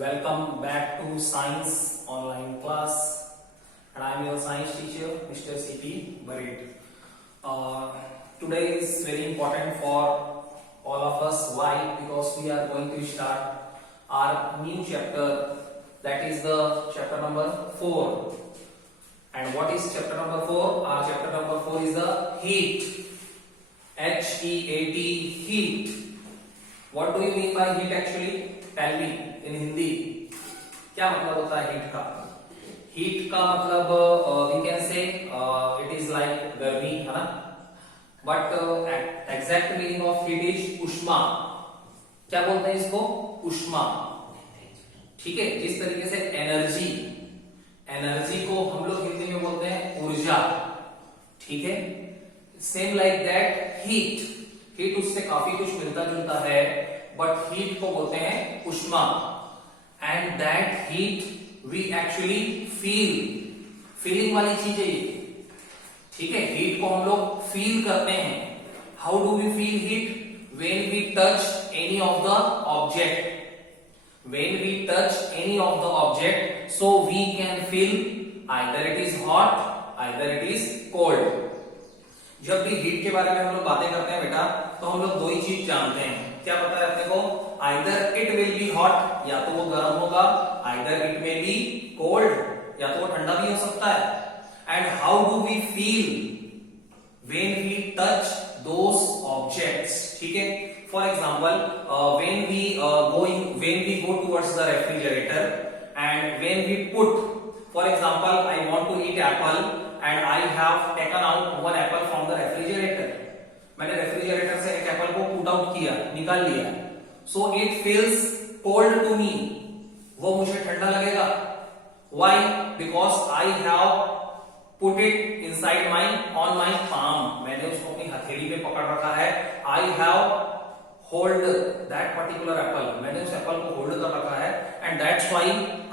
Welcome back to Science Online Class, and I am your science teacher, Mr. C.P. Barit. Today is very important for all of us. Why? Because we are going to start our new chapter, that is the chapter number 4. And what is chapter number 4? Our chapter number 4 is the heat. H-E-A-T, heat. What do you mean by heat actually? Tell me in Hindi. क्या मतलब होता है heat का? Heat का मतलब we can say it is like गर्मी, है ना? But exact meaning of heat is उष्मा. क्या बोलते हैं इसको? उष्मा. ठीक है, जिस तरीके से एनर्जी को हम लोग हिंदी में बोलते हैं ऊर्जा. ठीक है, सेम लाइक दैट हीट उससे काफी कुछ मिलता जुलता है, बट हीट को बोलते हैं उष्मा. And that heat we actually feeling वाली चीज है ये. ठीक है, हीट को हम लोग फील करते हैं. How do we feel heat? When we touch any of the object. When we touch any of the object, so we can feel either it is hot, either it is cold. जब भी heat के बारे में हम लोग बातें करते हैं बेटा, तो हम लोग दो ही चीज जानते हैं. क्या पता है अपने को? Either it will be hot, या तो वो गर्म होगा, either it may be cold, या तो वो ठंडा भी हो सकता है. And how do we feel when we touch those objects? ठीक है. For example, when we go towards the refrigerator, and when we put, for example, I want to eat apple and I have taken out one apple from the refrigerator. मैंने refrigerator से एक apple को put out किया, निकाल लिया. So it feels cold to me. वो मुझे ठंडा लगेगा. Why? Because I have put it inside on my palm. मैंने उसको अपनी हथेली पे पकड़ रखा है. I have hold that particular apple. मैंने उस एप्पल को होल्ड कर रखा है, and that's why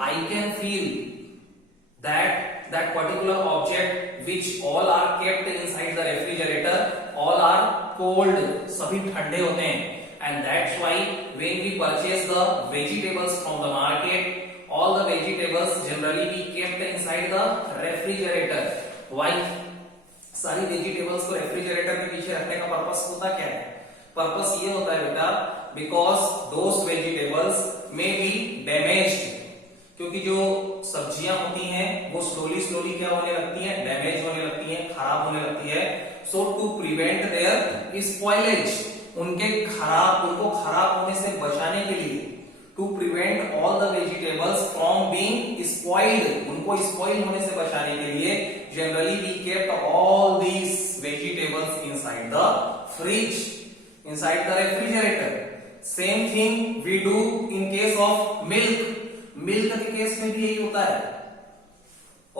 I can feel that particular object which all are kept inside the refrigerator, all are cold. सभी ठंडे होते हैं. And that's why when we purchase the vegetables from the market, all the vegetables generally be kept inside the refrigerator. Why? सारी vegetables को refrigerator के पीछे रखने का पर्पस होता क्या है? पर्पस ये होता है बेटा, बिकॉज दोस वेजिटेबल्स में बी डैमेज्ड. क्योंकि जो सब्जियां होती हैं वो स्लोली क्या होने लगती हैं? डैमेज होने लगती हैं, खराब होने लगती है. So to prevent their spoilage, उनको खराब होने से बचाने के लिए, to prevent all the vegetables from being spoiled, उनको स्पॉइल होने से बचाने के लिए generally we kept all these vegetables inside the fridge, inside the refrigerator. Same thing we do in case of milk. Milk के केस में भी यही होता है.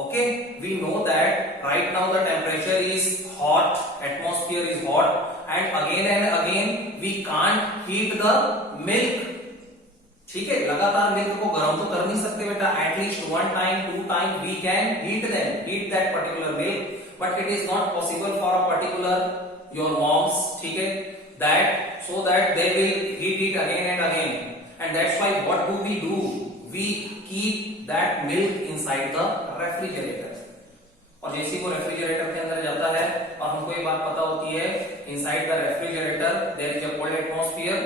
Okay, we know that right now the temperature is hot, atmosphere is hot, and again we can't heat the milk. ठीक है, लगातार milk को गर्म तो कर नहीं सकते बेटा. At least one time, two time we can heat that particular milk, but it is not possible for a particular your moms. ठीक है, that so that they will heat it again and again, and that's why what do? We keep that milk inside the refrigerator. और जैसे वो refrigerator के अंदर जाता है और हमको ये बात पता होती है, inside the refrigerator there is a cold atmosphere,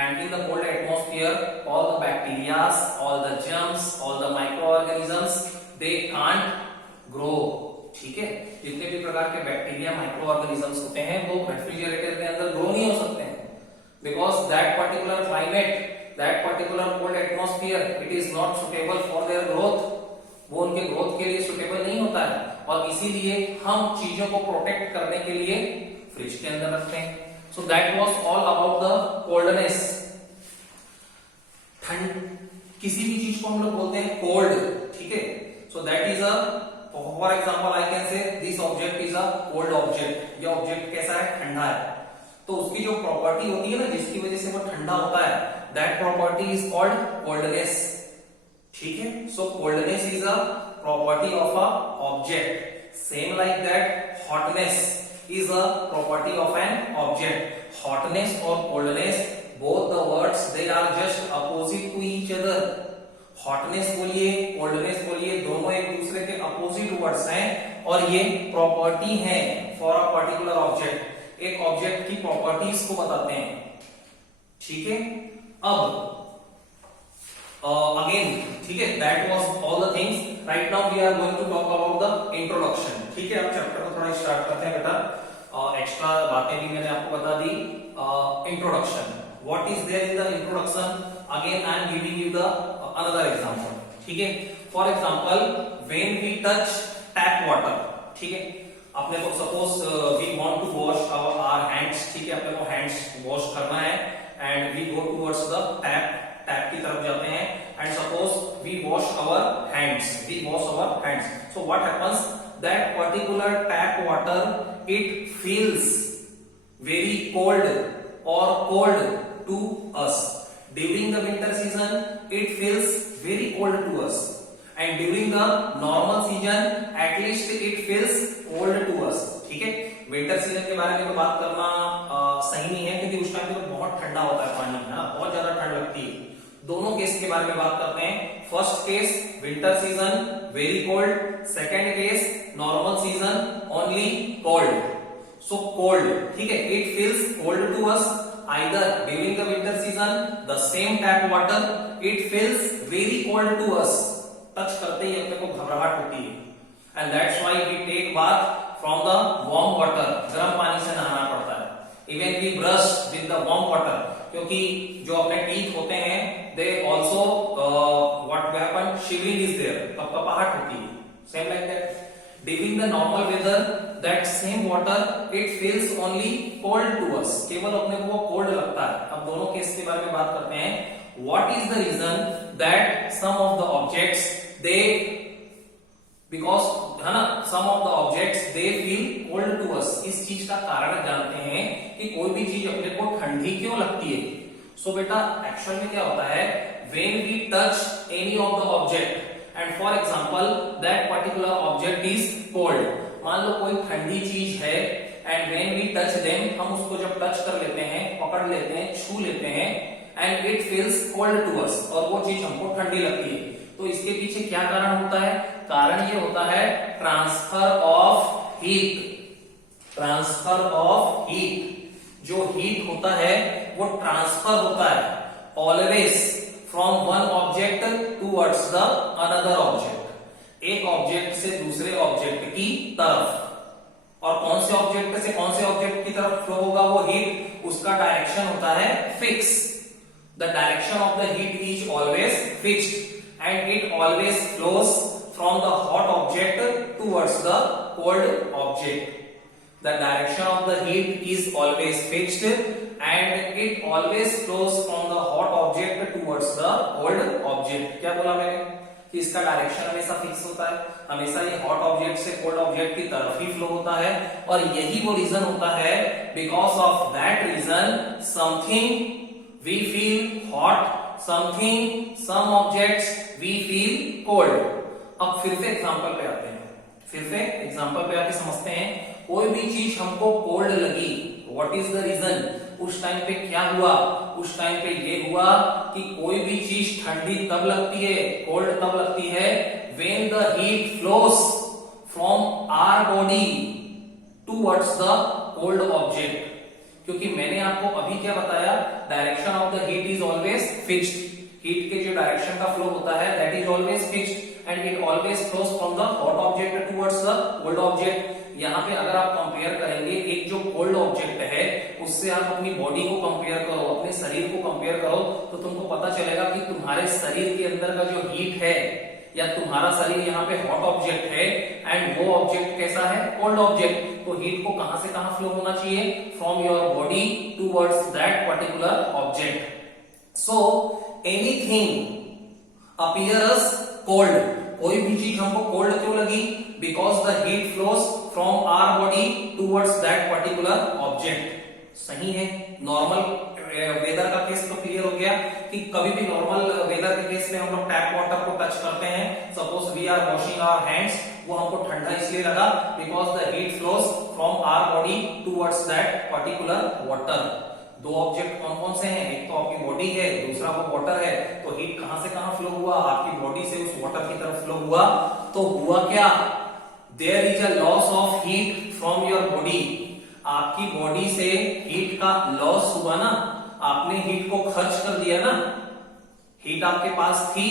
and in the cold atmosphere all the bacteria, all the germs, all the microorganisms, they can't grow. ठीक है, जितने भी प्रकार के बैक्टीरिया, माइक्रो ऑर्गेनिजम्स होते हैं वो रेफ्रिजरेटर के अंदर ग्रो नहीं हो सकते हैं, because that particular climate, that particular cold atmosphere, it is not suitable for their growth. वो उनके ग्रोथ के लिए सुटेबल नहीं होता है, और इसीलिए हम चीजों को प्रोटेक्ट करने के लिए फ्रिज के अंदर रखते हैं. सो that was all about the coldness. किसी भी चीज को हम लोग बोलते हैं कोल्ड. ठीक है, so that is a, for example I can say this object is a cold object. ये ऑब्जेक्ट कैसा है? ठंडा है. तो उसकी जो प्रॉपर्टी होती है ना, जिसकी वजह से वो ठंडा होता है, that property is called coldness. ठीक है, so coldness is a property of a object. Same like that hotness is a property of an object. Hotness और coldness, both the words they are just opposite to each other. Hotness बोलिए, coldness बोलिए, दोनों एक दूसरे के opposite words हैं और ये प्रॉपर्टी है फॉर अ पर्टिकुलर ऑब्जेक्ट। एक ऑब्जेक्ट की प्रॉपर्टीज को बताते हैं, ठीक है। अब अगेन, ठीक है, that was all the things. Right now we are going to talk about the introduction, ठीक है। अब चैप्टर को थोड़ा स्टार्ट करते हैं बेटा। एक्स्ट्रा बातें भी मैंने आपको बता दी। Introduction, what is there in the introduction? Again I am giving you the another example, ठीक है। For example, when we touch tap water, ठीक है, अपने को suppose we want to wash our hands, ठीक है, अपने को हैंड्स वॉश करना है and we go towards the tap, tap की तरफ जाते हैं and suppose we wash our hands, so what happens, that particular tap water it feels very cold और cold to us. During the winter season it feels very cold to us and during the normal season at least it feels cold to us, ठीक है। Winter season के बारे में तो बात करना सही नहीं है क्योंकि उस टाइम पे तो बहुत ठंडा होता है पानी, है ना, बहुत ज्यादा ठंड लगती है। दोनों केस के बारे में बात करते हैं। First case winter season very cold, second case normal season only cold. So cold, ठीक है, it feels cold to us either during the winter season the same tap water it feels very cold to us, touch करते ही अपने को घबराहट होती है and that's why we take bath from the warm water, गर्म पानी से नहाना पड़ता है। Even we brush with the warm water, क्योंकि जो अपने टीथ होते हैं they also what will happen, shivering is there, कपकपाहट होती है। Same like that during the normal weather that same water it feels only cold to us, केवल अपने को वो कोल्ड लगता है। अब दोनों केस के बारे में बात करते हैं। What is the reason that some of the objects they, because है ना, some of the objects they feel cold to us, इस चीज का कारण जानते हैं कि कोई भी चीज अपने को ठंडी क्यों लगती है। सो बेटा एक्चुअल में क्या होता है, when we touch any of the object and for example that particular object is cold, मान लो कोई ठंडी चीज है and when we touch them, हम उसको जब टच कर लेते हैं, पकड़ लेते हैं, छू लेते हैं and it feels cold to us, और वो चीज हमको ठंडी लगती है। तो इसके पीछे क्या कारण होता है? कारण ये होता है transfer of heat. Transfer of heat, जो हीट होता है वो ट्रांसफर होता है always from one object towards the another object, एक ऑब्जेक्ट से दूसरे ऑब्जेक्ट की तरफ। और कौन से ऑब्जेक्ट से कौन से ऑब्जेक्ट की तरफ फ्लो होगा वो हीट, उसका डायरेक्शन होता है fix. The direction of the heat is always fixed and it always flows from the hot object towards the cold object. The direction of the heat is always fixed and it always flows from the hot object towards the cold object. क्या बोला मैंने कि इसका direction हमेशा fix होता है, हमेशा ये हॉट ऑब्जेक्ट से कोल्ड ऑब्जेक्ट की तरफ ही फ्लो होता है। और यही वो रीजन होता है, because of that reason something we feel hot, some objects we feel cold। अब फिर से एग्जांपल पे आते हैं, फिर से एग्जांपल पे आके समझते हैं। कोई भी चीज हमको कोल्ड लगी, व्हाट इज द रीजन? उस टाइम पे क्या हुआ? उस टाइम पे ये हुआ कि कोई भी चीज ठंडी तब लगती है, कोल्ड तब लगती है when the heat flows from our body towards the cold object। क्योंकि मैंने आपको अभी क्या बताया, direction of the heat is always fixed. Heat के जो डायरेक्शन का फ्लो होता है that is always fixed and it always flows from the hot object towards the cold object. यहाँ पे अगर आप कंपेयर करेंगे एक जो कोल्ड ऑब्जेक्ट है उससे आप अपनी बॉडी को कंपेयर करो, अपने शरीर को कंपेयर करो, तो तुमको पता चलेगा कि तुम्हारे शरीर के अंदर का जो हीट है या तुम्हारा शरीर यहाँ पे हॉट ऑब्जेक्ट है एंड वो ऑब्जेक्ट कैसा है, कोल्ड ऑब्जेक्ट। तो हीट को कहां से कहां फ्लो होना चाहिए, from your body towards that particular object. So anything appears cold, कोई भी चीज हमको कोल्ड क्यों लगी, because the heat flows from our body towards that particular object. सही है। नॉर्मल वेदर का केस तो क्लियर हो गया कि कभी भी नॉर्मल वेदर के केस में हम लोग टैप वाटर को टच करते हैं, suppose we are washing our hands, वो हमको ठंडा इसलिए लगा because the heat flows from our body towards that particular water. दो ऑब्जेक्ट कौन कौन से हैं, एक तो आपकी बॉडी है, दूसरा वो वाटर है। तो हीट कहां से कहां फ्लो हुआ, आपकी से उस वाटर की तरफ फ्लो हुआ तो हुआ क्या, there is a loss of heat from your body. आपकी बॉडी से हीट का लॉस हुआ ना, आपने हीट को खर्च कर दिया ना, हीट आपके पास थी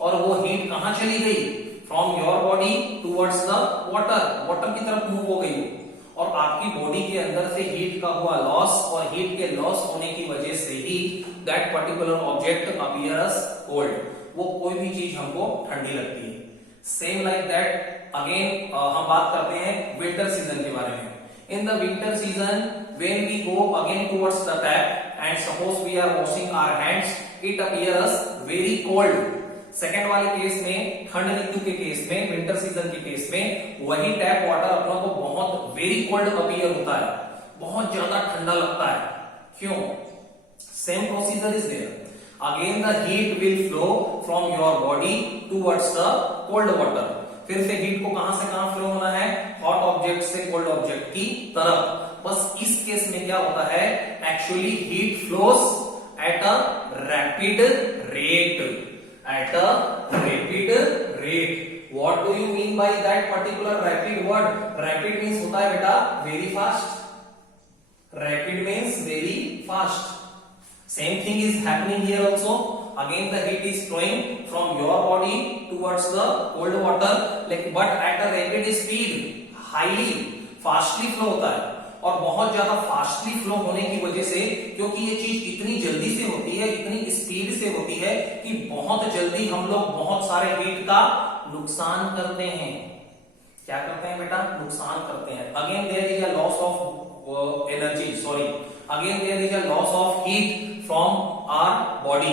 और वो हीट कहां चली गई, from your body towards the water, water की तरफ मूव हो गई और आपकी बॉडी के अंदर से हीट का हुआ लॉस और हीट के लॉस होने की वजह से ही that particular object appears cold, वो कोई भी चीज हमको ठंडी लगती है। सेम लाइक दैट अगेन हम बात करते हैं विंटर सीजन के बारे में। In the winter season when we go again towards the tap and suppose we are washing our hands, it appears very cold. Second वाले केस में, ठंड ऋतु के केस में, विंटर सीजन के केस में, वही टैप वाटर अपनों को बहुत वेरी कोल्ड अपीयर होता है, बहुत ज्यादा ठंडा लगता है। क्यों? Same procedure is there, again the heat will flow from your body towards the cold water. फिर से हीट को कहां से कहां फ्लो होना है, हॉट ऑब्जेक्ट से कोल्ड ऑब्जेक्ट की तरफ। बस इस केस में क्या होता है, actually heat flows at a rapid rate, at a rapid rate. What do you mean by that particular rapid word? Rapid means होता है बेटा very fast. Rapid means very fast. Same thing is happening here also. Again the heat is flowing from your body towards the cold water, like but at a rapid speed, highly fastly flow होता है और बहुत ज्यादा fastly flow होने की वजह से, क्योंकि ये चीज इतनी जल्दी से होती है, इतनी स्पीड से होती है कि बहुत जल्दी हम लोग बहुत सारे हीट का नुकसान करते हैं। क्या करते हैं बेटा? नुकसान करते हैं। Again there is a loss of energy, sorry, again there is a loss of heat from our body.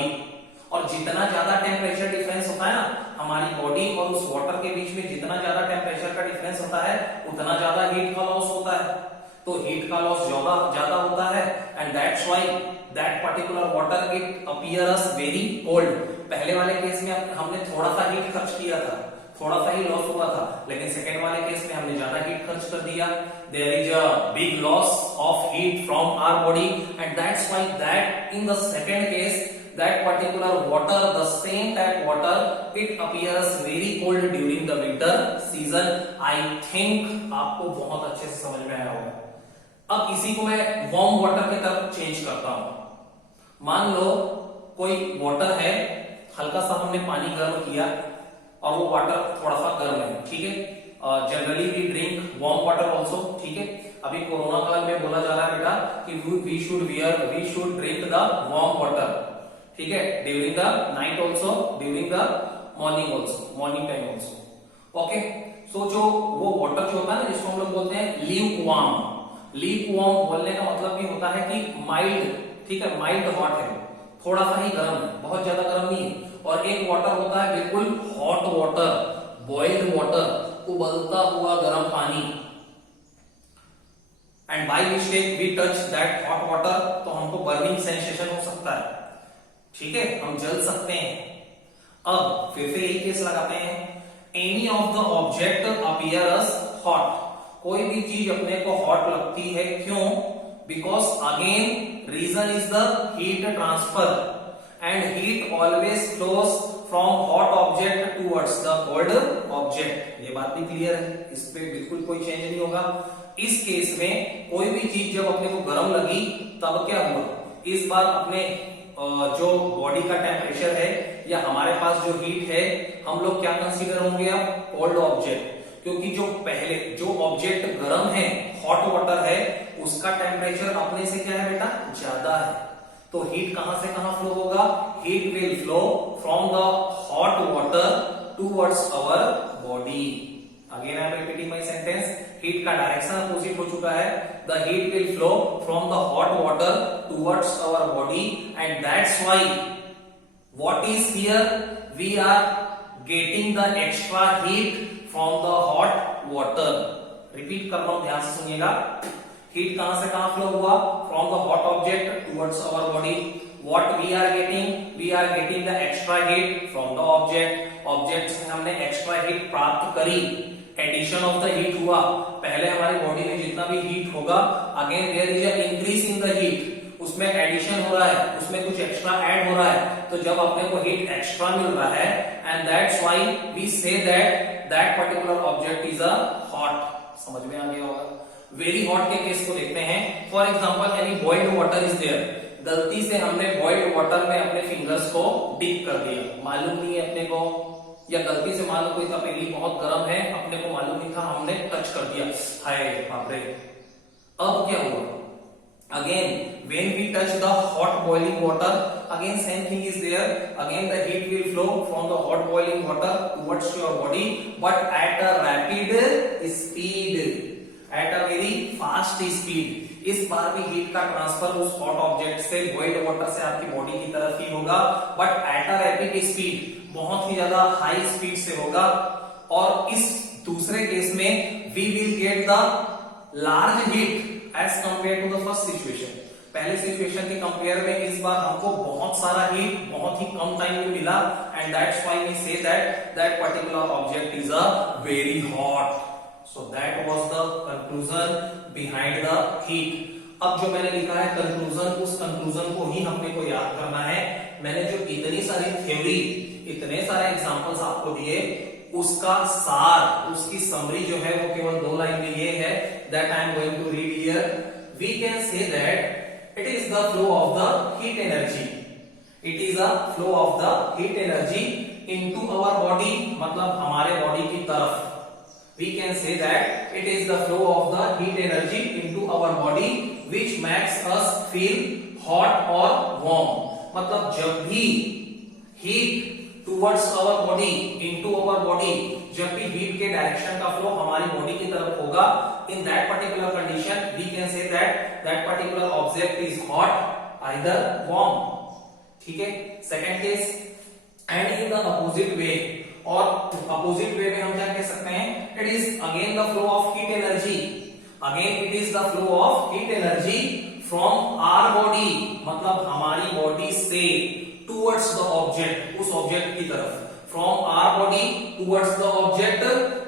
और जितना ज्यादा टेम्परेचर डिफरेंस होता है ना हमारी बॉडी और उस वाटर के बीच में, जितना ज्यादा टेम्परेचर का डिफरेंस होता है उतना ज्यादा हीट का लॉस होता है। तो हीट का लॉस ज्यादा होता है and that's why that particular water it appears very cold. पहले वाले केस में हमने थोड़ा सा हीट खर्च किया था, थोड़ा सा ही लॉस हुआ था, लेकिन सेकेंड वाले केस में हमने ज्यादा हीट खर्च कर दिया। There is a big loss of heat from our body and that's why that in the second case that particular water, the same tap water, it appears very cold during the winter season. I think आपको बहुत अच्छे से समझ में आया होगा। अब इसी को मैं वार्म वाटर की तरफ चेंज करता हूं। मान लो कोई वाटर है, हल्का सा हमने पानी गर्म किया और वो वाटर थोड़ा सा गर्म है, ठीक है। Generally we drink warm water also, ठीक है। अभी कोरोना काल में बोला जा रहा है बेटा कि we should drink the warm water, ठीक है, during the night also, during the morning also, morning time also. Okay, so जो वो वाटर जो होता है ना, जिसको हम लोग बोलते हैं ल्यूक वार्म। ल्यूक वार्म बोलने का मतलब भी होता है कि माइल्ड, ठीक है, माइल्ड हॉट है, थोड़ा सा ही गर्म है, बहुत ज्यादा गर्म नहीं है। और एक वाटर होता है बिल्कुल हॉट वाटर, बॉइल्ड वाटर, उबलता हुआ गर्म पानी। And by mistake we touch that hot water, तो हमको बर्निंग सेंसेशन हो सकता है, ठीक है, हम जल सकते हैं। अब फिर से यही केस लगाते हैं, any of the object appears hot, कोई भी चीज अपने को हॉट लगती है, क्यों? Because again reason is the heat transfer and heat always flows from hot object towards the cold object. ये बात भी क्लियर है, इस पे बिल्कुल कोई चेंज नहीं होगा। इस केस में कोई भी चीज जब अपने को गर्म लगी तब क्या हुआ, इस बार अपने जो बॉडी का टेम्परेचर है या हमारे पास जो हीट है, हम लोग क्या कंसीडर होंगे अब? कोल्ड ऑब्जेक्ट, क्योंकि जो पहले जो ऑब्जेक्ट गर्म है, हॉट वाटर है, उसका टेम्परेचर अपने से क्या है बेटा? ज्यादा है। तो हीट कहां से कहां फ्लो होगा? Heat will flow from the hot water towards our body. Again I am repeating my sentence, heat का डायरेक्शन अपोजिट हो चुका है। The heat will flow from the hot water towards our body and that's why what is here, we are getting the extra heat from the hot water. Repeat कर रहा हूं, ध्यान से सुनिएगा। हीट कहां से कहां फ्लो हुआ? From the hot object towards our body. What we are getting? We are getting the extra heat from the object. Object से हमने एक्स्ट्रा हीट प्राप्त करी, एडिशन ऑफ द हीट हुआ। पहले हमारी बॉडी में जितना भी हीट होगा, again there is a increase in the heat, उस उसमें एडिशन हो रहा है, उसमें कुछ एक्स्ट्रा ऐड हो रहा है, तो जब अपने को हीट एक्स्ट्रा मिल रहा है, and that's why we say that particular object is a hot. समझ में आ गया होगा। वेरी हॉट के केस को देखते हैं। For example any boiled water is there, गलती से हमने बॉइल्ड वाटर में अपने फिंगर्स को डिप कर दिया, मालूम नहीं है अपने को, या गलती से मान लो कोई तपेली बहुत गर्म है, अपने को मालूम नहीं था, हमने टच कर दिया, हाय बाप रे, अब क्या हुआ? Again, when we touch the hot boiling water, again same thing is there. Again, the heat will flow from the hot boiling water towards your body, but at a rapid speed, at a very fast speed. इस बार भी heat का transfer उस hot object से boiled water से आपकी body की तरफ ही होगा, but at a rapid speed, बहुत ही ज्यादा हाई स्पीड से होगा। और इस दूसरे केस में we will get the large heat as compare to the first situation. पहले सिचुएशन के कंपेयर में इस बार हमको बहुत सारा हीट बहुत ही कम टाइम में मिला, and that's why we say that particular object is a very hot. So that was the conclusion behind the heat. अब जो मैंने लिखा है कंक्लूजन, उस कंक्लूजन को ही हमने को याद करना है। मैंने जो इतनी सारी थ्योरी, इतने सारे एग्जांपल्स आपको दिए, उसका सार, उसकी समरी जो है वो केवल 2 लाइन में ये है, that I am going to read here. We can say that it is the flow of the heat energy, it is a flow of the heat energy into our body, मतलब हमारे body की तरफ। We can say that it is the flow of the heat energy into our body which makes us feel hot or warm। मतलब जब भी heat towards our body, into our body, जब भी heat के direction का flow हमारी body की तरफ होगा, in that particular condition we can say that particular object is hot, either warm। ठीक है। Second case, and in the opposite way, और अपोजिट वे में हम क्या कह सकते हैं? It is again the flow of heat energy, again it is the flow of heat energy from our body, मतलब हमारी बॉडी से टुवर्ड्स द ऑब्जेक्ट, उस ऑब्जेक्ट की तरफ, from our body towards the object,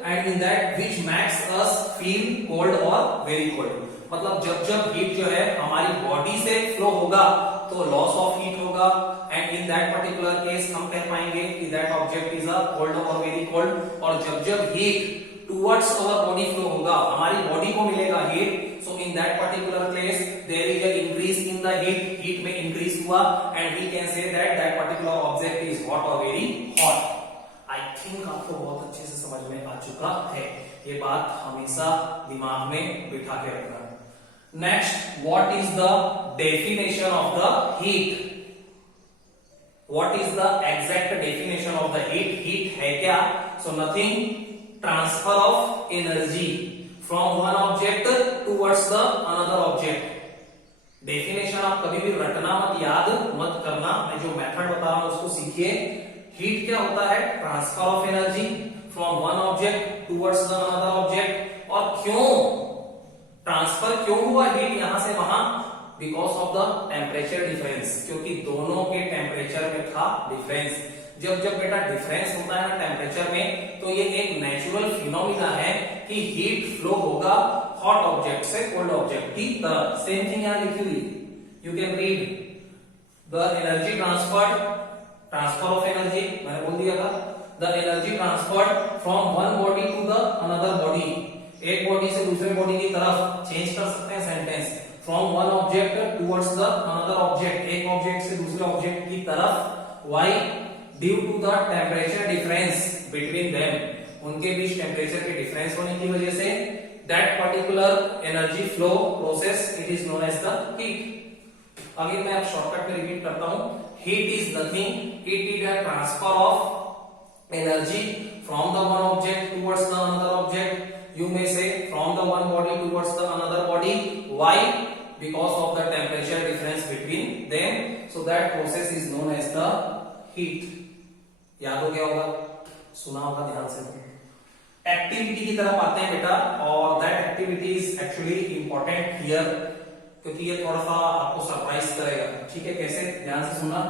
and in that which makes us feel cold और very cold. मतलब जब heat जो है हमारी बॉडी से फ्लो होगा तो लॉस ऑफ हीट होगा, and in that particular case हम कह पाएंगे कि that object is a cold और वेरी कोल्ड। और जब heat towards our body flow होगा, हमारी बॉडी को मिलेगा heat, so in that particular case there is a increase in the heat में इंक्रीज हुआ, and we can say that particular object is hot और very hot. I think आपको बहुत अच्छे से समझ में आ चुका है, ये बात हमेशा दिमाग में बिठा के रखना। Next, what is the definition of the heat? What is the exact definition of the heat? Heat है क्या? So nothing, transfer of energy from one object towards the another object. Definition आप कभी भी रटना मत, याद मत करना, मैं जो मेथड बता रहा हूं उसको सीखिए। हीट क्या होता है? Transfer of energy from one object towards the another object. और क्यों ट्रांसफर क्यों हुआ हीट यहां से वहां? Because of the temperature difference, क्योंकि दोनों के टेम्परेचर में था डिफरेंस। जब बेटा डिफरेंस होता है ना टेम्परेचर में, तो ये एक नेचुरल फिनोमिना है कि हीट फ्लो होगा हॉट ऑब्जेक्ट से कोल्ड ऑब्जेक्ट की तरफ। सेम थिंग यहां लिखी हुई, you can read the energy transfer of energy, मैंने बोल दिया था, the energy transferred from one body to the another body, एक बॉडी से दूसरे बॉडी की तरफ। चेंज कर सकते हैं sentence, from one object towards the another object, एक ऑब्जेक्ट से दूसरे ऑब्जेक्ट की तरफ। Why? Due to the temperature difference between them, उनके बीच टेम्परेचर के डिफरेंस होने की वजह से that particular energy flow process it is known as the heat. Again मैं अब शॉर्टकट में रिपीट करता हूं, heat is nothing, it is a transfer of energy from the one object towards the another object. You may say from the one body towards the another body. Why? Because of the temperature difference between them. So that process is known as the heat. याद हो गया होगा, सुना होगा ध्यान से। Activity की तरफ आते हैं बेटा, और that activity is actually important here, क्योंकि ये थोड़ा सा आपको सरप्राइज करेगा। ठीक है, कैसे? ध्यान से सुनना।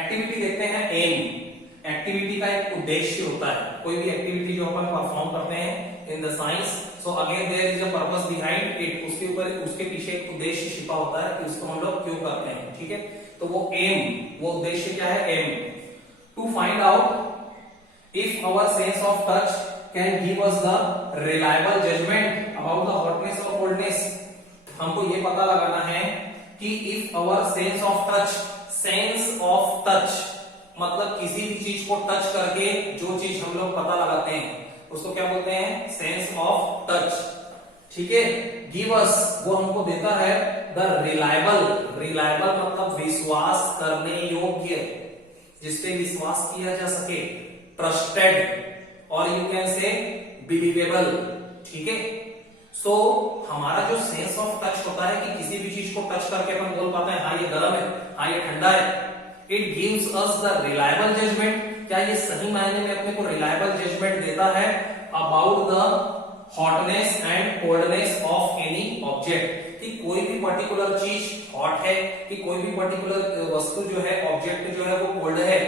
एक्टिविटी देखते हैं एम। एक्टिविटी का एक उद्देश्य होता है, कोई भी एक्टिविटी जो अपन परफॉर्म करते हैं in the science, so again there is a purpose behind it, उसके ऊपर उसके पीछे एक उद्देश्य छिपा होता है कि उसको हम लोग क्यों करते हैं, ठीक है। तो वो एम, वो उद्देश्य क्या है, aim, to find out if our sense of touch can give us the reliable judgement about the hotness और कोल्डनेस। हमको ये पता लगाना है कि if our sense of touch, sense of touch मतलब किसी भी चीज को टच करके जो चीज हम लोग पता लगाते हैं उसको क्या बोलते हैं, सेंस ऑफ टच, ठीक है। गिव अस, वो हमको देता है द रिलायबल, रिलायबल मतलब विश्वास करने योग्य, जिसपे विश्वास किया जा सके, ट्रस्टेड, और यू कैन से बिलीवेबल, ठीक है। सो हमारा जो सेंस ऑफ टच होता है कि किसी भी चीज को टच करके अपन बोल पाते हैं हाँ ये गर्म है, हाँ ये ठंडा है, it gives us the reliable judgement, क्या ये सही मायने में अपने को रिलायबल जजमेंट देता है about the hotness and coldness of any object, कि कोई भी पर्टिकुलर चीज हॉट है, कि कोई भी पर्टिकुलर वस्तु जो है, ऑब्जेक्ट जो है वो कोल्ड है।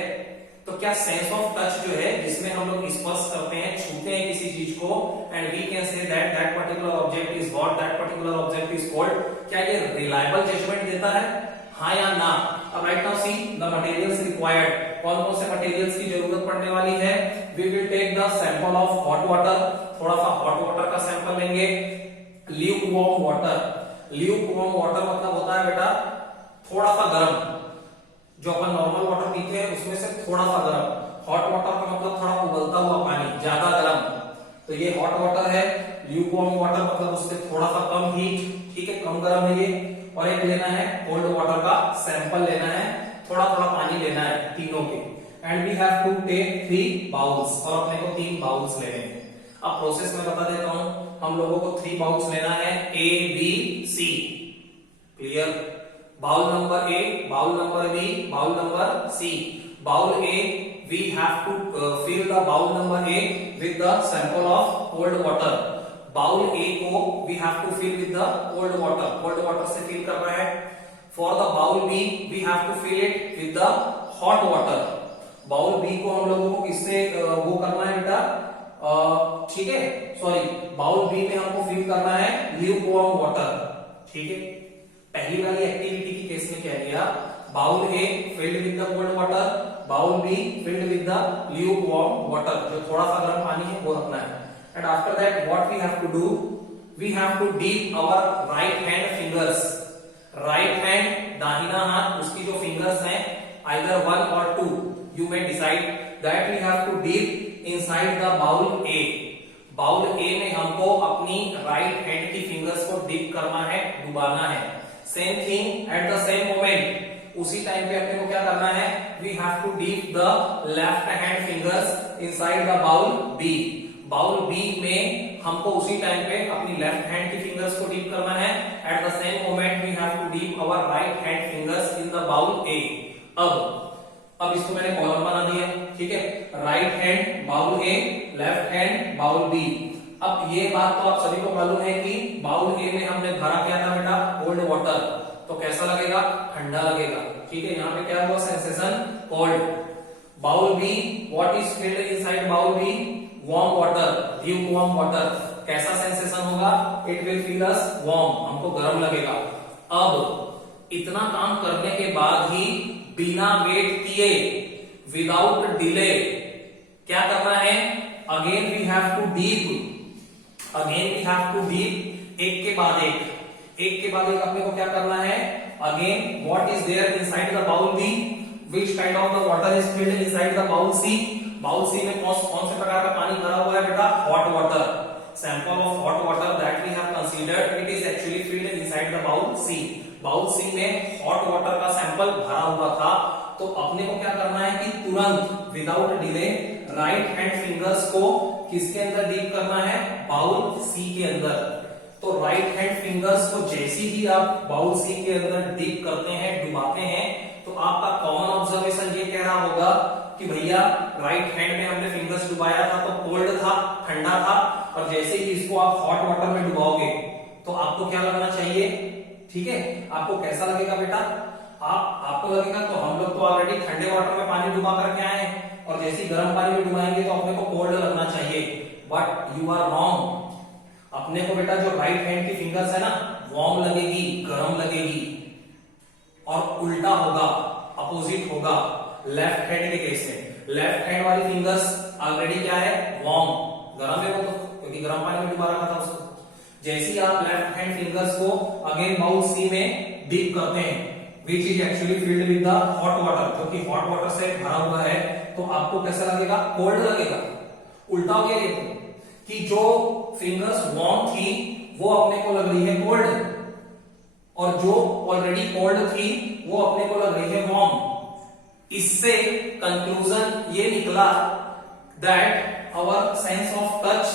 तो क्या सेंस ऑफ टच जो है, जिसमें हम लोग स्पर्श करते हैं, छूते हैं किसी चीज को, and we can say that that particular object is hot, that particular object is cold, क्या ये रिलायबल जजमेंट देता है, हाँ या ना। अब right now see the materials required, कौन कौन से मटेरियल्स की जरूरत पड़ने वाली है। We will take the sample of hot water, थोड़ा सा हॉट वाटर का सैंपल लेंगे। ल्यूकवार्म वाटर, ल्यूकवार्म वाटर मतलब होता है बेटा थोड़ा सा गर्म, जो अपन नॉर्मल वाटर पीते हैं उसमें से थोड़ा सा गर्म। हॉट वाटर का मतलब थोड़ा उबलता हुआ पानी, ज्यादा गर्म, तो ये हॉट वाटर है। ल्यूकवार्म वाटर मतलब उससे थोड़ा सा कम हीट, ठीक है, कम गर्म है ये। और एक लेना है कोल्ड वाटर का सैंपल लेना है, थोड़ा थोड़ा पानी लेना है तीनों के, and we have to take 3 bowls, और अपने को 3 बाउल्स लेने हैं। अब प्रोसेस में बता देता हूं, हम लोगों को 3 बाउल्स लेना है, A B C, clear. Bowl number A, bowl number B, bowl number C. Bowl A, we have to fill the bowl number A with the sample of cold water. Bowl A को we have to fill with the cold water, cold water से fill कर रहा है। For the bowl B, we have to fill it with the hot water. Bowl B को हम लोगों को किससे वो करना है बेटा, ठीक है, सॉरी, बाउल बी में हमको फिल करना है ल्यूकवार्म वाटर, ठीक है। पहली वाली एक्टिविटी की केस में क्या किया, bowl A filled with the cold water, bowl B filled with the lukewarm water, जो थोड़ा सा गर्म पानी है वो रखना है। And after that what we have to do, we have to dip our right hand fingers, right hand दाहिना हाथ, उसकी जो फिंगर्स हैं आइदर 1 और 2, you may decide, that we have to dip inside the bowl A. Bowl A में हमको अपनी right hand की फिंगर्स को डीप करना है, डुबाना है। Same thing at the same moment, उसी टाइम पे अपने को क्या करना है, we have to dip the left hand fingers inside the bowl B. Bowl B में हमको उसी टाइम पे अपनी लेफ्ट हैंड की फिंगर्स को डीप करना है। At the same moment we have to dip our right hand fingers in the bowl A. अब इसको मैंने कॉलम बना दिया, ठीक है, right hand bowl A, left hand bowl B. अब ये बात तो आप सभी को मालूम है कि बाउल ए में हमने भरा क्या था बेटा, कोल्ड वाटर, तो कैसा लगेगा, ठंडा लगेगा, ठीक है। यहाँ पे क्या हुआ, sensation cold. Bowl B, what is filled inside bowl B, warm water, lukewarm water, कैसा सेंसेशन होगा, it will feel us warm, हमको गर्म लगेगा। अब इतना काम करने के बाद ही बिना वेट किए, विदाउट डिले क्या करना है, again we have to dip, again we have to dip, एक के बाद एक के बाद एक अपने को क्या करना है, again what is there inside the bowl B, which kind of the water is filled inside the bowl C. Bowl C में कौन से प्रकार का पानी भरा हुआ है बेटा, hot water. Sample of hot water that we have considered, it is actually filled inside the bowl C. Bowl C में हॉट वाटर का सैंपल भरा हुआ था, तो अपने को क्या करना है कि तुरंत without delay right hand fingers को किसके अंदर डीप करना है, बाउल सी के अंदर। तो राइट हैंड फिंगर्स को जैसे ही आप बाउल सी के अंदर डीप करते हैं, डुबाते हैं, तो आपका कॉमन ऑब्जर्वेशन ये कह रहा होगा कि भैया राइट हैंड में हमने फिंगर्स डुबाया था तो कोल्ड था, ठंडा था, और जैसे ही इसको आप हॉट वाटर में डुबाओगे तो आपको क्या लगना चाहिए, ठीक है, आपको कैसा लगेगा बेटा, आपको लगेगा तो हम लोग तो ऑलरेडी ठंडे वाटर में पानी डुबा करके आए हैं, और जैसे गर्म पानी में डुबाएंगे तो अपने को कोल्ड लगना चाहिए। बट यू आर रॉन्ग, अपने को बेटा जो राइट हैंड की फिंगर्स है ना वार्म लगेगी, गर्म लगेगी, और उल्टा होगा, अपोजिट होगा लेफ्ट हैंड के केस में। लेफ्ट हैंड वाली फिंगर्स ऑलरेडी क्या है, वार्म, गर्म है वो तो, क्योंकि गर्म पानी में डुबा रखा था उसको। जैसे ही आप लेफ्ट हैंड फिंगर्स को अगेन बाउल सी में डीप करते हैं, which is actually field with the hot water, जो कि हॉट वाटर से भरा हुआ है, तो आपको कैसा लगेगा, कोल्ड लगेगा। उल्टा हो गया ये कि जो फिंगर्स वार्म थी वो अपने को लग रही है कोल्ड, और जो ऑलरेडी कोल्ड थी वो अपने को लग रही है वार्म। इससे कंक्लूजन ये निकला that our sense of touch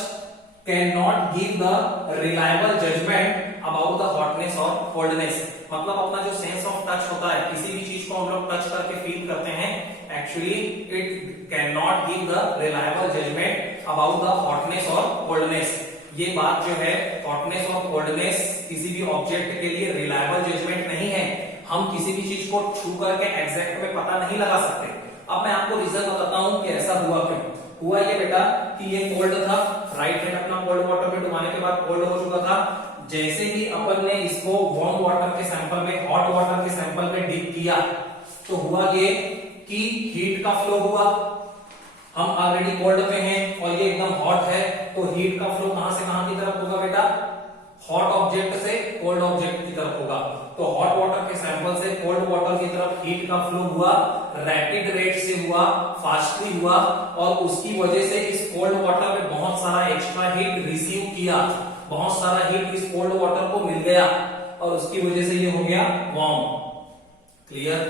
can not give the reliable judgement about the hotness और कोल्डनेस। मतलब अपना जो सेंस ऑफ टच होता है, किसी भी चीज को हम लोग टच करके फील करते हैं, actually it can not give the reliable judgement about the hotness और कोल्डनेस। ये बात जो है, हॉटनेस और कोल्डनेस किसी भी ऑब्जेक्ट के लिए रिलायबल जजमेंट नहीं है। हम किसी भी चीज को छू करके एग्जैक्ट में पता नहीं लगा सकते। अब मैं आपको रीजन बताता हूं कि ऐसा हुआ क्यों। हुआ ये बेटा कि ये कोल्ड था, राइट हैंड अपना कोल्ड वाटर में डुबाने के बाद कोल्ड हो चुका था। जैसे ही अपन ने इसको वार्म वाटर के सैंपल में, हॉट वाटर के सैंपल में डिप किया, तो हुआ ये कि हीट का फ्लो हुआ। हम ऑलरेडी कोल्ड पे हैं और ये एकदम हॉट है, तो हीट का फ्लो कहां से कहां की तरफ होगा बेटा, हॉट ऑब्जेक्ट से कोल्ड ऑब्जेक्ट की तरफ होगा। तो हॉट वाटर के सैंपल से कोल्ड वाटर की तरफ हीट का फ्लो हुआ, रैपिड रेट से हुआ, फास्टली हुआ, और उसकी वजह से इस कोल्ड वाटर में बहुत सारा एक्स्ट्रा हीट रिसीव किया, बहुत सारा हीट इस कोल्ड वाटर को मिल गया, और उसकी वजह से ये हो गया वार्म। क्लियर।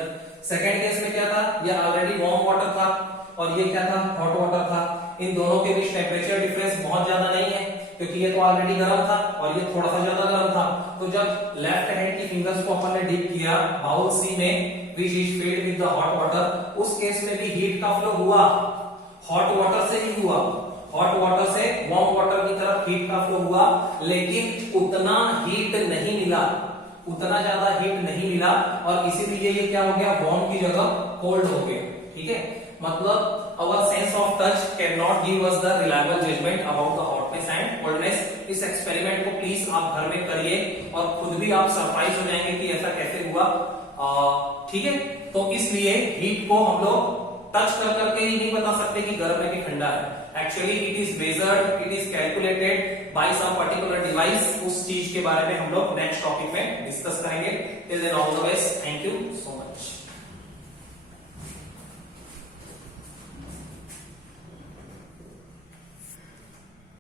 सेकेंड केस में क्या था, ये ऑलरेडी वार्म वाटर था और ये क्या था, हॉट वाटर था। इन दोनों के बीच टेम्परेचर डिफरेंस बहुत ज्यादा नहीं है, क्योंकि ये तो ऑलरेडी गर्म था और ये थोड़ा सा ज्यादा गर्म था। तो जब लेफ्ट हैंड की फिंगर्स को अपन ने डिप किया बाउल सी में which is filled with the hot water, उस केस में भी हीट का फ्लो हुआ, हॉट वाटर से ही हुआ, हॉट वाटर से वार्म वाटर की तरफ हीट का फ्लो हुआ, लेकिन उतना हीट नहीं मिला, उतना ज्यादा हीट नहीं मिला, और इसीलिए ये क्या हो गया, वार्म की जगह कोल्ड हो गया। ठीक है, मतलब our sense of touch cannot give us the reliable judgment about the hotness and coldness। इस एक्सपेरिमेंट को प्लीज आप घर में करिए और खुद भी आप सरप्राइज हो जाएंगे कि ऐसा कैसे हुआ। ठीक है, तो इसलिए हीट को हम लोग टच कर करके ही नहीं बता सकते कि गर्म है कि ठंडा है। Actually it is measured, it is calculated by some particular device. उस चीज के बारे में हम लोग नेक्स्ट टॉपिक में डिस्कस करेंगे। Till then all the best, thank you so much.